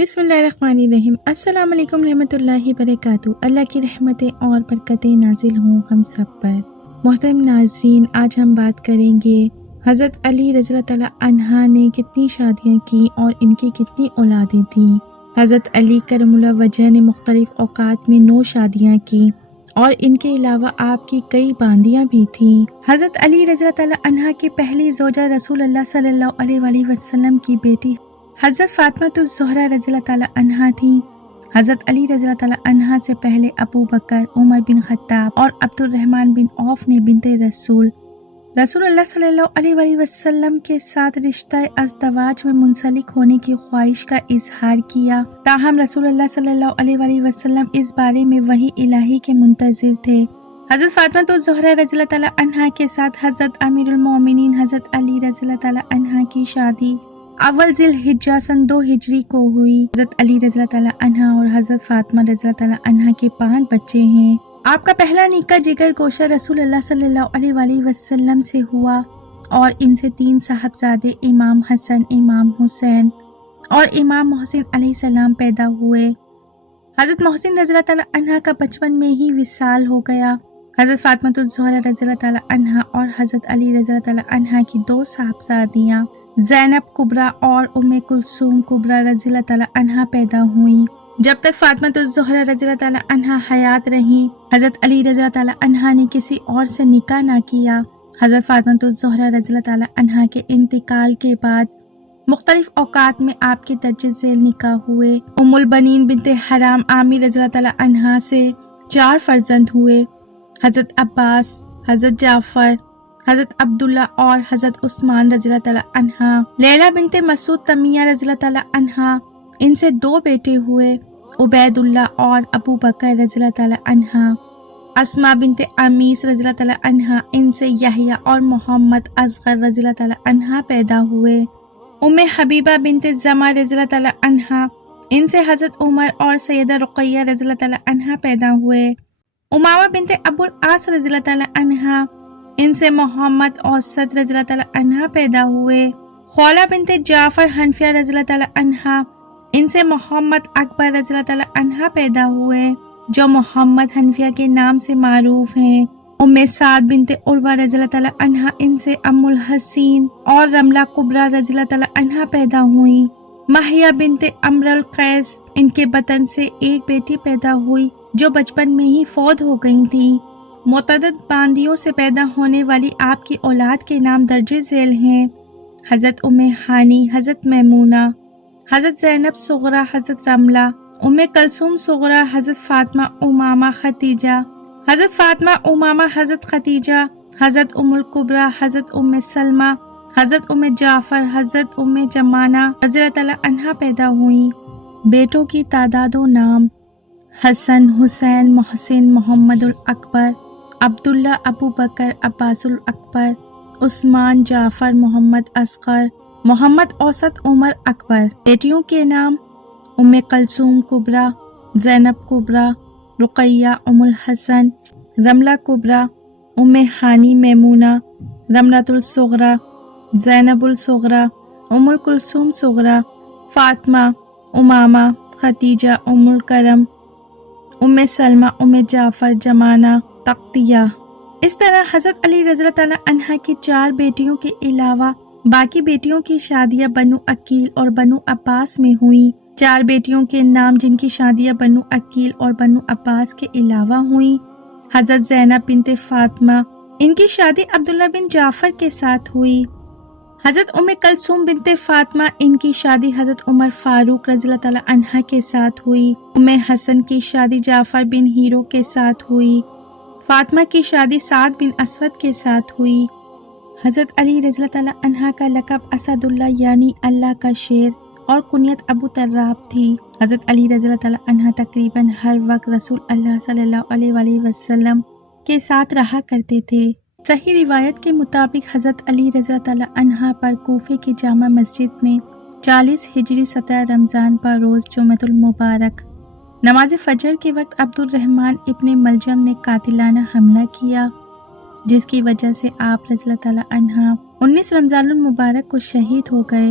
بسم اللہ الرحمن الرحیم۔ السلام علیکم رحمۃ اللہ وبرکاتہ۔ اللہ کی رحمتیں اور برکتیں نازل ہوں ہم سب پر۔ محترم ناظرین، آج ہم بات کریں گے حضرت علی رضی اللہ تعالیٰ عنہ نے کتنی شادیاں کی اور ان کی کتنی اولادیں تھیں۔ حضرت علی کرم اللہ وجہ نے مختلف اوقات میں 9 شادیاں کی اور ان کے علاوہ آپ کی کئی باندیاں بھی تھیں۔ حضرت علی رضی اللہ تعالیٰ عنہ کی پہلی زوجہ رسول اللہ صلی اللہ علیہ وآلہ وسلم کی بیٹی حضرت فاطمہ الزہرا رضی اللہ تعالیٰ عنہ تھیں۔ حضرت علی رضی اللہ تعالیٰ عنہ سے پہلے ابو بکر، عمر بن خطاب اور عبد الرحمن بن عوف نے بنت رسول اللہ صلی اللہ علیہ وآلہ وسلم کے ساتھ رشتہ ازدواج میں منسلک ہونے کی خواہش کا اظہار کیا، تاہم رسول اللہ صلی اللہ علیہ وآلہ وسلم اس بارے میں وحی الہی کے منتظر تھے۔ حضرت فاطمہ الزہرا رضی اللہ تعالیٰ عنہ کے ساتھ حضرت امیر المومنین حضرت علی رضی اللہ تعالیٰ عنہ کی شادی اول ذی الحجہ سن 2 ہجری کو ہوئی۔ حضرت علی رضی اللہ تعالیٰ عنہ اور حضرت فاطمہ رضی اللہ تعالیٰ عنہ کے 5 بچے ہیں۔ آپ کا پہلا نکاح جگر گوشہ رسول اللہ صلی اللہ علیہ وآلہ وسلم سے ہوا اور ان سے 3 صاحبزادے امام حسن، امام حسین اور امام محسن علیہ السلام پیدا ہوئے۔ حضرت محسن رضی اللہ تعالیٰ عنہ کا بچپن میں ہی وصال ہو گیا۔ حضرت فاطمہ الزہرا رضی اللہ تعالیٰ عنہ اور حضرت علی رضی اللہ تعالیٰ عنہ کی 2 صاحبزادیاں زینب کبریٰ اور ام کلثوم کبریٰ رضی اللہ تعالیٰ عنہ پیدا ہوئیں۔ جب تک فاطمہ الزہرا رضی اللہ تعالیٰ عنہ حیات رہیں، حضرت علی رضی اللہ تعالیٰ عنہ نے کسی اور سے نکاح نہ کیا۔ حضرت فاطمہ الزہرا رضی اللہ تعالیٰ عنہ کے انتقال کے بعد مختلف اوقات میں آپ کے درج ذیل نکاح ہوئے۔ ام البنین بنت حرام عامر رضی اللہ تعالیٰ عنہ سے 4 فرزند ہوئے، حضرت عباس، حضرت جعفر، حضرت عبداللہ اور حضرت عثمان رضی اللہ تعالیٰ عنہ۔ لیلہ بنت مسعود تمیہ رضی اللہ تعالیٰ عنہ، ان سے 2 بیٹے ہوئے، عبید اللہ اور ابو بکر رضی اللہ تعالیٰ عنہ۔ اسماء بنت امیس رضی اللہ تعالیٰ عنہ، ان سے یحییٰ اور محمد اصغر رضی اللہ تعالیٰ عنہ پیدا ہوئے۔ ام حبیبہ بنت زمع رضی اللہ تعالیٰ عنہ، ان سے حضرت عمر اور سیدہ رقیہ رضی اللہ تعالیٰ عنہ پیدا ہوئے۔ امامہ بنت ابو العاص رضی اللہ تعالیٰ عنہ، ان سے محمد اوسط رضی اللہ تعالیٰ عنہ پیدا ہوئے۔ خولہ بنت جعفر حنفیہ رضی اللہ تعالیٰ عنہ، ان سے محمد اکبر رضی اللہ تعالیٰ عنہ پیدا ہوئے، جو محمد حنفیہ کے نام سے معروف ہیں۔ ام سعد بنت عروہ رضی اللہ تعالیٰ عنہ، ان سے ام الحسین اور رملہ کبریٰ رضی اللہ تعالیٰ عنہ پیدا ہوئیں۔ مہیہ بنت امر القیس، ان کے بطن سے ایک بیٹی پیدا ہوئی جو بچپن میں ہی فوت ہو گئی تھیں۔ متعدد باندیوں سے پیدا ہونے والی آپ کی اولاد کے نام درج ذیل ہیں: حضرت ام ہانی، حضرت میمونہ، حضرت زینب صغریٰ، حضرت رملہ، ام کلثوم صغریٰ، حضرت فاطمہ امامہ خدیجہ، حضرت فاطمہ امامہ، حضرت خدیجہ، حضرت ام الکبریٰ، حضرت ام سلمہ، حضرت ام جعفر، حضرت ام جمانہ رضی اللہ تعالیٰ عنہ پیدا ہوئیں۔ بیٹوں کی تعداد و نام: حسن، حسین، محسن، محمد الاکبر، عبداللہ، ابو بکر، عباس الاکبر، عثمان، جعفر، محمد اصغر، محمد اوسط، عمر اکبر۔ بیٹیوں کے نام: ام کلثوم کبریٰ، زینب کبریٰ، رقیہ، ام الحسن، رملہ کبریٰ، ام ہانی، میمونہ، رملۃ الصغریٰ، زینب الصغریٰ، ام کلثوم صغریٰ، فاطمہ، امامہ، خدیجہ، ام الکرم، ام سلمہ، ام جعفر، جمانہ، تقیہ۔ اس طرح حضرت علی رضی اللہ تعالیٰ عنہ کی 4 بیٹیوں کے علاوہ باقی بیٹیوں کی شادیاں بنو عقیل اور بنو عباس میں ہوئیں۔ 4 بیٹیوں کے نام جن کی شادیاں بنو عقیل اور بنو عباس کے علاوہ ہوئیں: حضرت زینب بنت فاطمہ، ان کی شادی عبداللہ بن جعفر کے ساتھ ہوئی۔ حضرت ام کلثوم بنت فاطمہ، ان کی شادی حضرت عمر فاروق رضی اللہ تعالیٰ عنہ کے ساتھ ہوئی۔ ام حسن کی شادی جعفر بن ہیرو کے ساتھ ہوئی۔ فاطمہ کی شادی سعد بن اسود کے ساتھ ہوئی۔ حضرت علی رضی اللہ تعالیٰ عنہ کا لقب اسد اللہ یعنی اللہ کا شیر اور کنیت ابو تراب تھی۔ حضرت علی رضی اللہ تعالیٰ عنہ تقریباً ہر وقت رسول اللہ صلی اللہ علیہ وآلہ وسلم کے ساتھ رہا کرتے تھے۔ صحیح روایت کے مطابق حضرت علی رضی اللہ تعالیٰ عنہ پر کوفے کی جامع مسجد میں 40 ہجری 17 رمضان پر روز جمعۃ المبارک نماز فجر کے وقت عبد الرحمن ابن ملجم نے قاتلانہ حملہ کیا، جس کی وجہ سے آپ رضی اللہ تعالیٰ عنہ 19 رمضان المبارک کو شہید ہو گئے۔